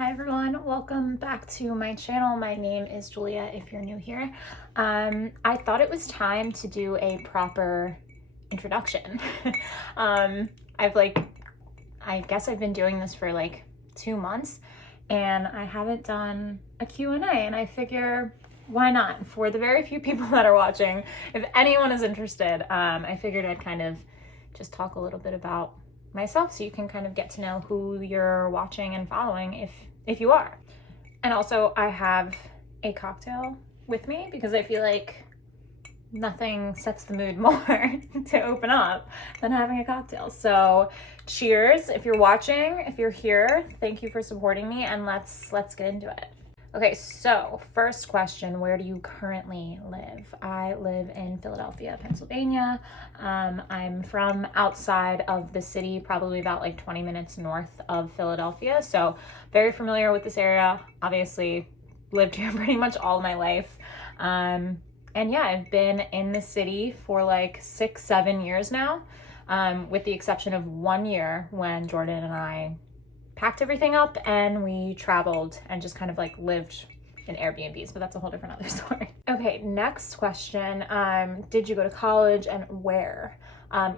Hi everyone, welcome back to my channel. My name is Julia if you're new here. I thought it was time to do a proper introduction. I guess I've been doing this for like 2 months and I haven't done a Q&A, and I figure why not? For the very few people that are watching, if anyone is interested, I figured I'd kind of just talk a little bit about myself so you can kind of get to know who you're watching and following if you are. And also I have a cocktail with me because I feel like nothing sets the mood more to open up than having a cocktail. So cheers if you're watching, if you're here, thank you for supporting me, and let's get into it. Okay, so first question, where do you currently live? I live in Philadelphia, Pennsylvania. I'm from outside of the city, probably about like 20 minutes north of Philadelphia. So very familiar with this area, obviously lived here pretty much all my life. And yeah, I've been in the city for like 6-7 years now, with the exception of 1 year when Jordan and I packed everything up and we traveled and just kind of like lived in Airbnbs, but that's a whole different other story. Okay, next question. Did you go to college and where?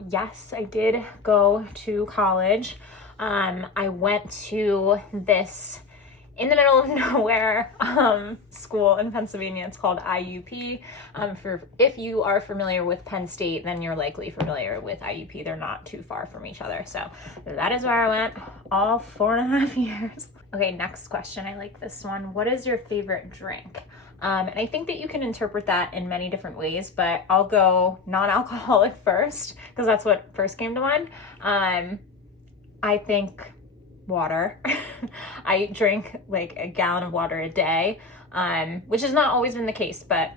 Yes, I did go to college. I went to this in the middle of nowhere school in Pennsylvania. It's called IUP. If you are familiar with Penn State, then you're likely familiar with IUP. They're not too far from each other. So that is where I went all 4.5 years. Okay, next question. I like this one. What is your favorite drink? And I think that you can interpret that in many different ways, but I'll go non-alcoholic first because that's what first came to mind. I think water. I drink like a gallon of water a day, which has not always been the case, but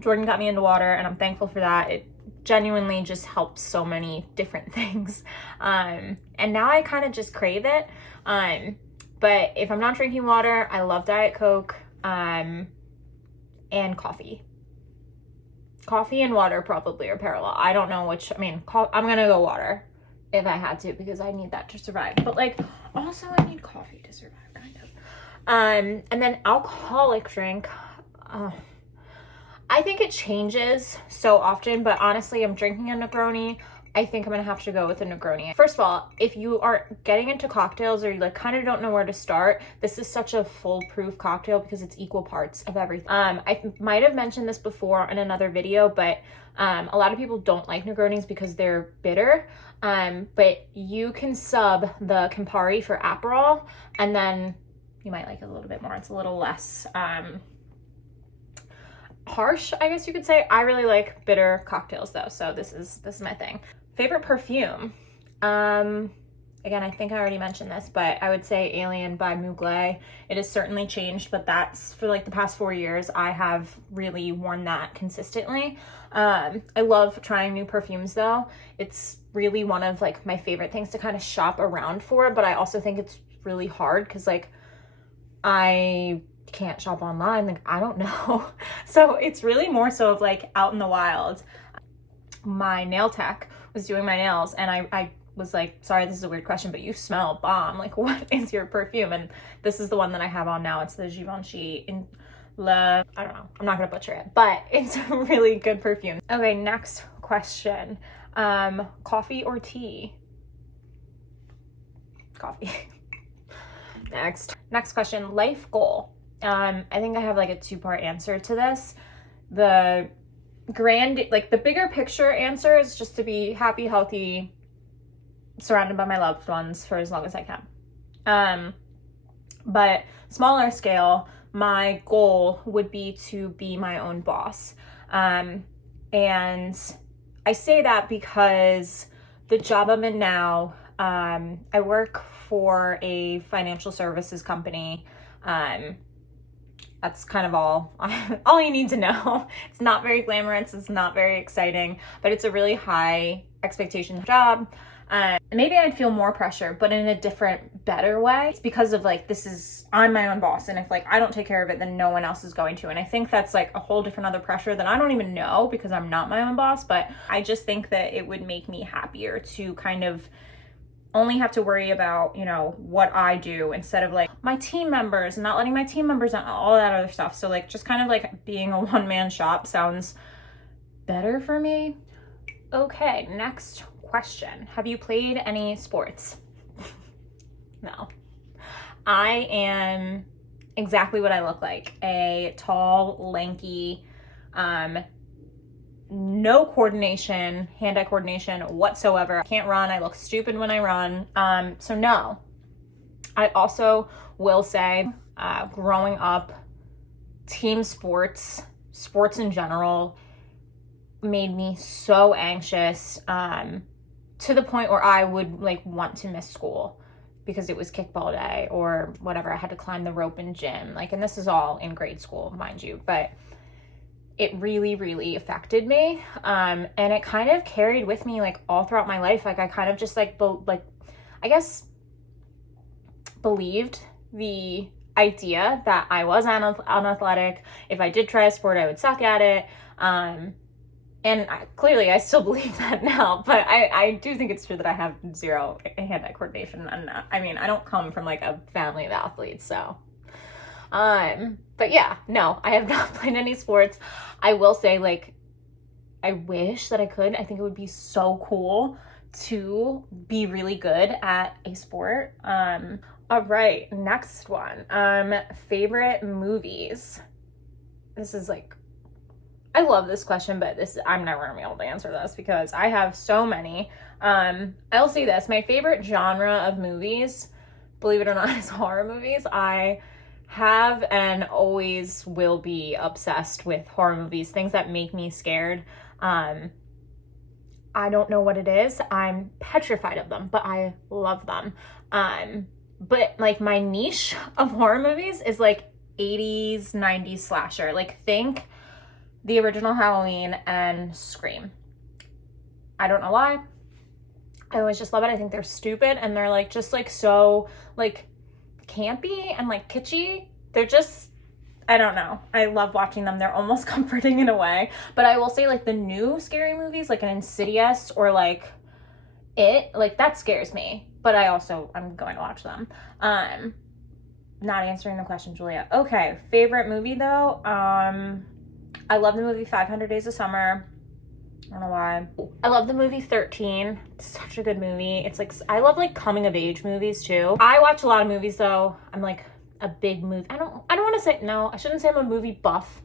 Jordan got me into water and I'm thankful for that. It genuinely just helps so many different things. And now I kind of just crave it. But if I'm not drinking water, I love Diet Coke, and coffee. Coffee and water probably are parallel. I don't know which, I'm gonna go water if I had to, because I need that to survive. But like, also I need coffee to survive, kind of. And then alcoholic drink, I think it changes so often, but honestly, I'm drinking a Negroni. I think I'm gonna have to go with a Negroni. First of all, if you are getting into cocktails or you like kind of don't know where to start, this is such a foolproof cocktail because it's equal parts of everything. I might have mentioned this before in another video, but a lot of people don't like Negronis because they're bitter. But you can sub the Campari for Aperol, and then you might like it a little bit more. It's a little less harsh, I guess you could say. I really like bitter cocktails though, so this is my thing. Favorite perfume? Again, I think I already mentioned this, but I would say Alien by Mugler. It has certainly changed, but that's for like the past 4 years. I have really worn that consistently. I love trying new perfumes though. It's really one of like my favorite things to kind of shop around for, but I also think it's really hard because like I can't shop online. Like, I don't know. So it's really more so of like out in the wild. My nail tech was doing my nails and I was like, sorry, this is a weird question, but you smell bomb. Like, what is your perfume? And this is the one that I have on now. It's the Givenchy in I don't know. I'm not gonna butcher it, but it's a really good perfume. Okay, next question. Coffee or tea? Coffee. Next question. Life goal. I think I have like a 2-part answer to this. The bigger picture answer is just to be happy, healthy, surrounded by my loved ones for as long as I can. But smaller scale, my goal would be to be my own boss. And I say that because the job I'm in now, I work for a financial services company. That's kind of all you need to know. It's not very glamorous, it's not very exciting, but it's a really high expectation job. Maybe I'd feel more pressure, but in a different, better way. It's because of like, I'm my own boss, and if like I don't take care of it, then no one else is going to. And I think that's like a whole different other pressure that I don't even know because I'm not my own boss, but I just think that it would make me happier to kind of only have to worry about, you know, what I do instead of like my team members and not letting my team members on, all that other stuff. So like just kind of like being a one-man shop sounds better for me. Okay, next question. Have you played any sports? No. I am exactly what I look like. A tall, lanky, no coordination, hand-eye coordination whatsoever. I can't run. I look stupid when I run. So no. I also will say, growing up, team sports in general, made me so anxious, to the point where I would like want to miss school because it was kickball day or whatever. I had to climb the rope in gym. Like, and this is all in grade school, mind you, but it really, really affected me. And it kind of carried with me like all throughout my life. Like I kind of just like I guess believed the idea that I was unathletic. If I did try a sport, I would suck at it. And clearly I still believe that now, but I do think it's true that I have zero hand-eye coordination. And I mean, I don't come from like a family of athletes, so. But yeah, no, I have not played any sports. I will say, like, I wish that I could. I think it would be so cool to be really good at a sport. All right, next one. Favorite movies. This is like, I love this question, but I'm never gonna be able to answer this because I have so many. I'll say this, my favorite genre of movies, believe it or not, is horror movies. I have and always will be obsessed with horror movies, things that make me scared. I don't know what it is. I'm petrified of them, but I love them. But like my niche of horror movies is like 80s, 90s slasher. Like think the original Halloween and Scream. I don't know why. I always just love it. I think they're stupid and they're like just like so like campy and like kitschy. They're just, I don't know. I love watching them. They're almost comforting in a way. But I will say like the new scary movies, like an Insidious or like It, like that scares me. But I'm going to watch them. Not answering the question, Julia. Okay, favorite movie though. I love the movie 500 Days of Summer. I don't know why. I love the movie 13. It's such a good movie. It's like, I love like coming of age movies too. I watch a lot of movies though. I'm like a big movie. I don't want to say, no, I shouldn't say I'm a movie buff.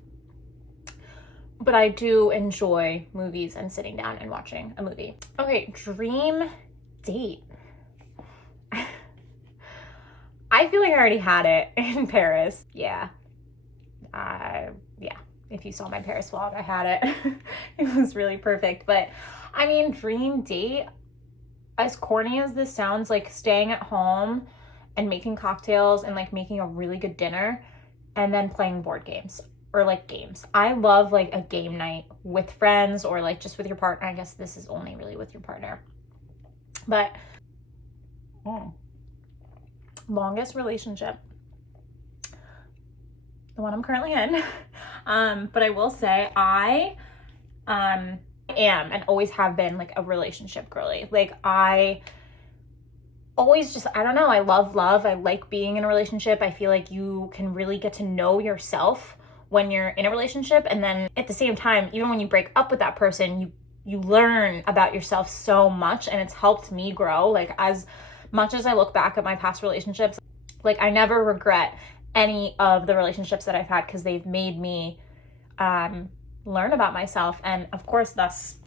But I do enjoy movies and sitting down and watching a movie. Okay, dream date. I feel like I already had it in Paris. Yeah. Yeah. If you saw my Paris vlog, I had it. It was really perfect. But I mean, dream date, as corny as this sounds, like staying at home and making cocktails and like making a really good dinner and then playing board games or like games. I love like a game night with friends or like just with your partner. I guess this is only really with your partner. But longest relationship, the one I'm currently in. But I will say I am and always have been like a relationship girly. Like I always just, I don't know, I love love. I like being in a relationship. I feel like you can really get to know yourself when you're in a relationship. And then at the same time, even when you break up with that person, you learn about yourself so much, and it's helped me grow. Like as much as I look back at my past relationships, like I never regret any of the relationships that I've had because they've made me learn about myself, and of course thus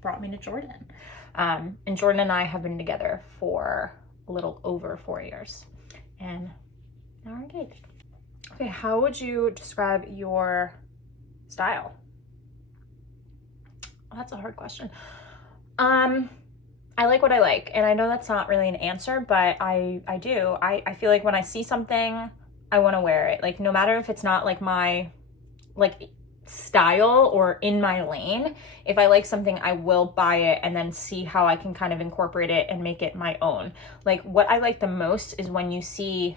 brought me to Jordan. And Jordan and I have been together for a little over 4 years and now we're engaged. Okay, how would you describe your style? Oh, that's a hard question. I like what I like, and I know that's not really an answer, but I do. I feel like when I see something, I want to wear it. Like no matter if it's not like my like style or in my lane, if I like something, I will buy it and then see how I can kind of incorporate it and make it my own. Like what I like the most is when you see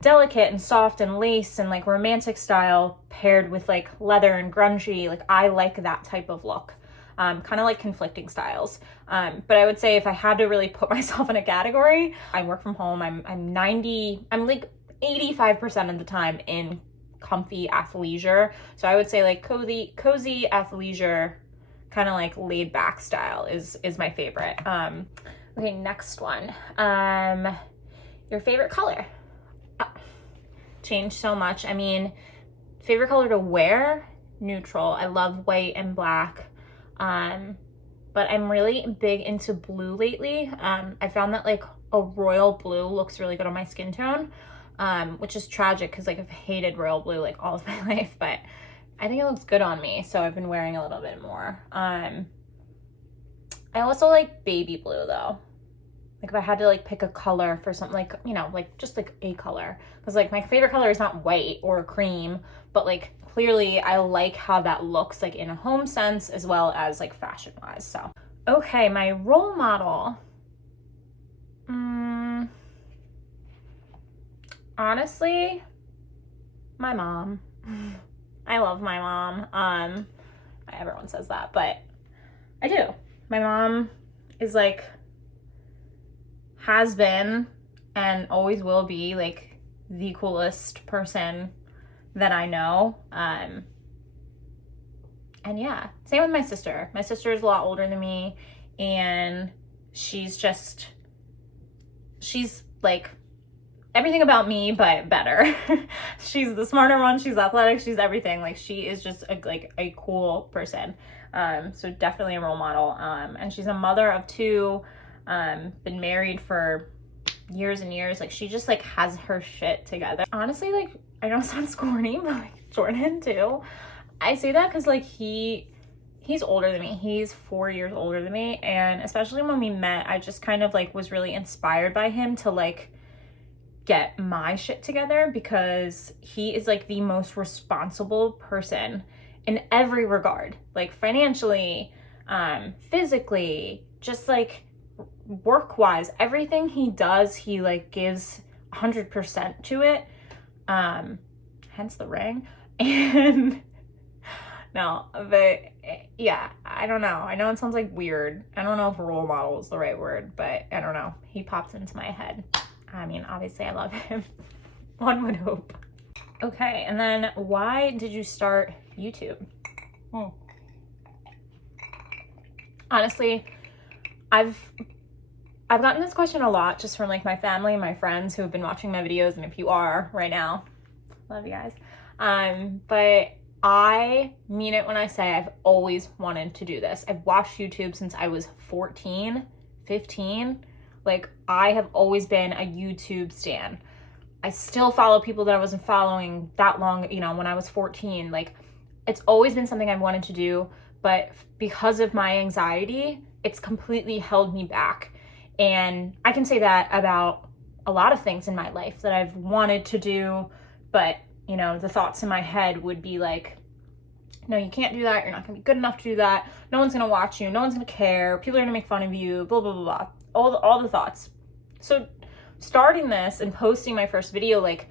delicate and soft and lace and like romantic style paired with like leather and grungy. Like I like that type of look. kind of like conflicting styles. But I would say if I had to really put myself in a category, I work from home. I'm like 85% of the time in comfy athleisure. So I would say like cozy athleisure, kind of like laid back style is my favorite. Okay, next one. Your favorite color? Changed so much. I mean, favorite color to wear? Neutral. I love white and black. But I'm really big into blue lately. I found that like a royal blue looks really good on my skin tone, which is tragic because like I've hated royal blue like all of my life, but I think it looks good on me, so I've been wearing a little bit more. I also like baby blue though. Like if I had to like pick a color for something, like, you know, like just like a color, because like my favorite color is not white or cream, but like clearly I like how that looks like in a home sense as well as like fashion wise. So okay, my role model, honestly, my mom. I love my mom. Everyone says that, but I do. My mom is like, has been and always will be like the coolest person that I know. And yeah, same with my sister. My sister is a lot older than me, and she's like everything about me but better. She's the smarter one, she's athletic, she's everything. Like she is just a cool person. So definitely a role model. And she's a mother of two, been married for years and years. Like she just like has her shit together. Honestly, like I know it sounds corny, but like Jordan too. I say that because like he's older than me. He's 4 years older than me, and especially when we met, I just kind of like was really inspired by him to like get my shit together, because he is like the most responsible person in every regard, like financially, physically, just like work-wise. Everything he does, he like gives 100% to it, hence the ring. And no, but yeah, I don't know, I know it sounds like weird. I don't know if role model is the right word, but I don't know, he pops into my head. I mean, obviously I love him. One would hope. Okay, and then why did you start YouTube? Honestly, I've gotten this question a lot just from like my family and my friends who have been watching my videos, and if you are right now, love you guys. But I mean it when I say I've always wanted to do this. I've watched YouTube since I was 14, 15. Like I have always been a YouTube stan. I still follow people that I wasn't following that long, you know, when I was 14. Like it's always been something I've wanted to do, but because of my anxiety, it's completely held me back. And I can say that about a lot of things in my life that I've wanted to do, but you know, the thoughts in my head would be like, no, you can't do that. You're not gonna be good enough to do that. No one's gonna watch you. No one's gonna care. People are gonna make fun of you, blah, blah, blah, blah. All the thoughts. So starting this and posting my first video, like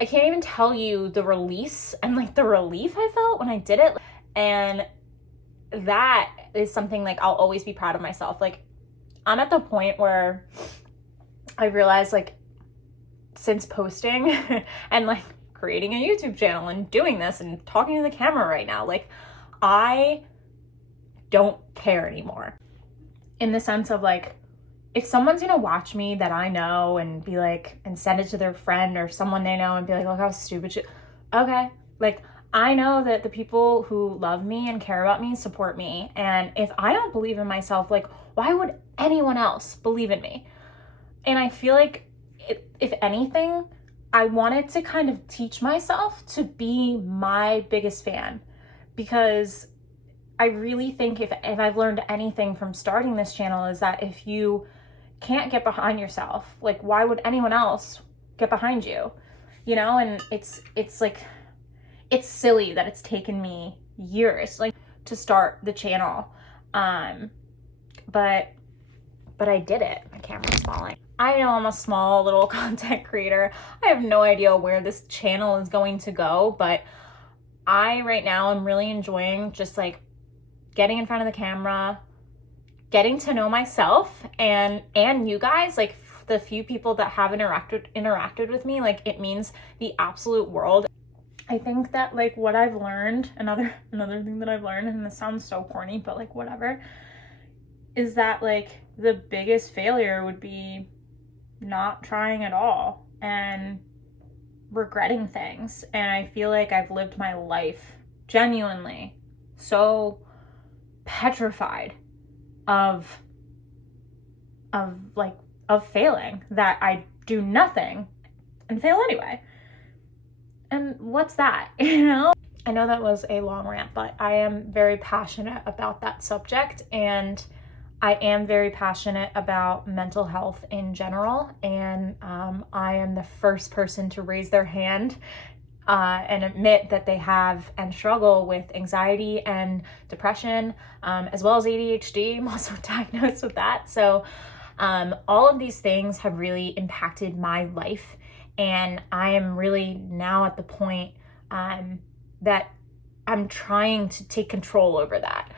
I can't even tell you the release and like the relief I felt when I did it. And that is something like I'll always be proud of myself. Like I'm at the point where I realized like since posting and like creating a YouTube channel and doing this and talking to the camera right now, like I don't care anymore. In the sense of like, if someone's gonna watch me that I know and be like, and send it to their friend or someone they know and be like, look how stupid shit. Okay, like I know that the people who love me and care about me support me. And if I don't believe in myself, like why would anyone else believe in me? And I feel like if anything, I wanted to kind of teach myself to be my biggest fan, because I really think if I've learned anything from starting this channel is that if you can't get behind yourself, like why would anyone else get behind you? You know, and it's like, it's silly that it's taken me years like to start the channel. But I did it. My camera's falling. I know I'm a small little content creator. I have no idea where this channel is going to go, but I right now am really enjoying just like getting in front of the camera, getting to know myself and you guys, like the few people that have interacted with me, like it means the absolute world. I think that like what I've learned, another thing that I've learned, and this sounds so corny, but like whatever, is that like the biggest failure would be not trying at all and regretting things. And I feel like I've lived my life genuinely so petrified of failing that I do nothing and fail anyway. And what's that, you know? I know that was a long rant, but I am very passionate about that subject, and I am very passionate about mental health in general, and I am the first person to raise their hand and admit that they have and struggle with anxiety and depression, as well as ADHD. I'm also diagnosed with that. So all of these things have really impacted my life, and I am really now at the point that I'm trying to take control over that.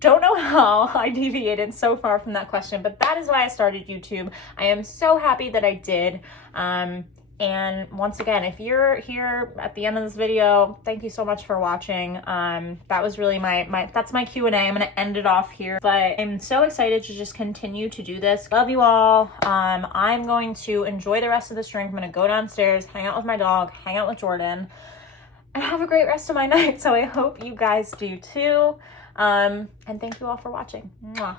Don't know how I deviated so far from that question, but that is why I started YouTube. I am so happy that I did. And once again, if you're here at the end of this video, thank you so much for watching. That was really that's my Q&A. I'm gonna end it off here, but I'm so excited to just continue to do this. Love you all. I'm going to enjoy the rest of this drink. I'm gonna go downstairs, hang out with my dog, hang out with Jordan, and have a great rest of my night. So I hope you guys do too. And thank you all for watching. Mwah.